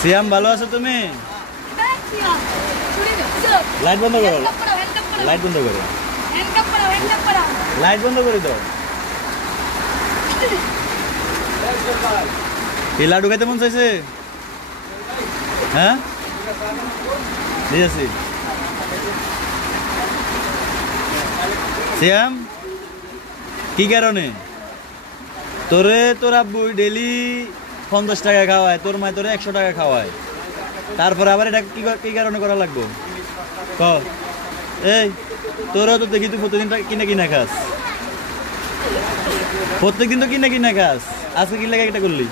সিয়াম ভালো আছো তুমি? লাইট বন্ধ করো, লাইট বন্ধ করো, লাইট বন্ধ করে দাও। এই লাডু খাইতে মন চাইছে? হ্যাঁ ঠিক আছে। সিয়াম কি কারণে তোরে তোর আব্বু ডেলি 50 টাকা খাওয়ায়, তোর মায় তোরে 100 টাকা খাওয়ায়, তারপরে আবার এটা কি কারণে করা লাগবো ক? এই তোরও তো দেখি তুই প্রতিদিন কিনে কিনে খাস, প্রত্যেকদিন তো কিনে কিনে খাস, আজকে কি লেগে এটা করলি?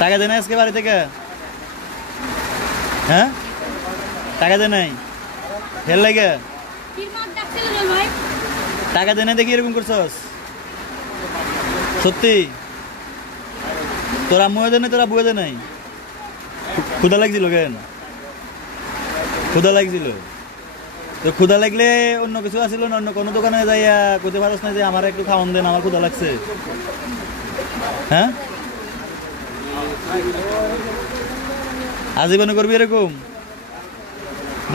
টাকা দে নাই আজকে বাড়ি থেকে? হ্যাঁ টাকা দে নাই হেল লাগে? টাকা দে নাই দেখি এরকম করছস? সত্যি তোর আম্মু দে নাই, তোর আব্বু দে নাই? ক্ষুধা লাগছিল কেন? ক্ষুধা লাগছিল তো? ক্ষুধা লাগলে অন্য কিছু আসিল না? অন্য কোনো দোকানে যাইয়া কইতে পারস না যে আমার একটু খাওয়ান দেন, আমার ক্ষুধা লাগছে? হ্যাঁ আজীবনে করবি এরকম?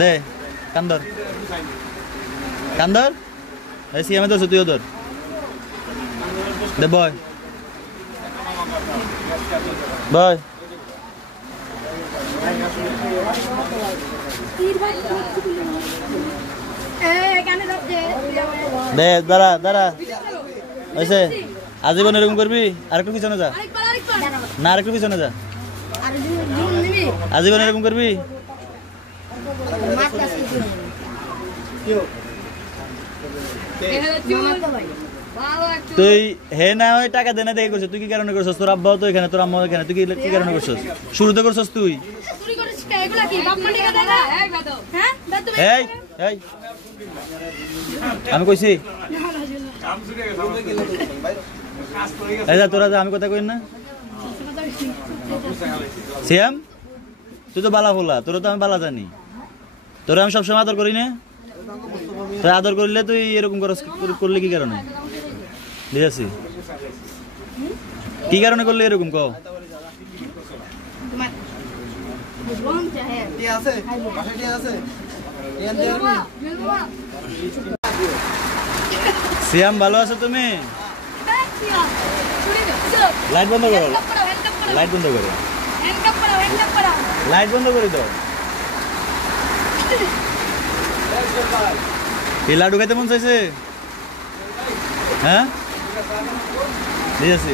দে কান্দর কান্দর, সিয়ামে ধরছো তুইও ধর, দে বয় বয়। দে দাঁড়া দাঁড়া হয়েছে। আজীবন এরকম করবি? আরেকটু পিছনে যা, না আরেকটু পিছনে যা। আজীবন এরকম করবি? তুই হে না ওই টাকা দেনা দেখে করছিস, তুই কি কারণে করছিস? তোর আব্বাও তো এখানে, তোর আম্মাও এখানে, তুই কি কারণে করছিস? শুরুতে করছিস তুই? এই এই আমি কইছি তোরা আমি কথা কই না? সিয়াম তুই তো বালা ফোলা, তোরা তো আমি বালা জানি, তোরা আমি সবসময় আদর করি না? তুই আদর করলে তুই এরকম করলে কি কারণে? বুঝেছি কি কারণে করলে এরকম ক? সিয়াম ভালো আছো তুমি? লাইট বন্ধ করো, লাইট বন্ধ করো, লাইট বন্ধ করে দাও। এই লাডু খাইতে মন চাইছে? হ্যাঁ ঠিক আছে।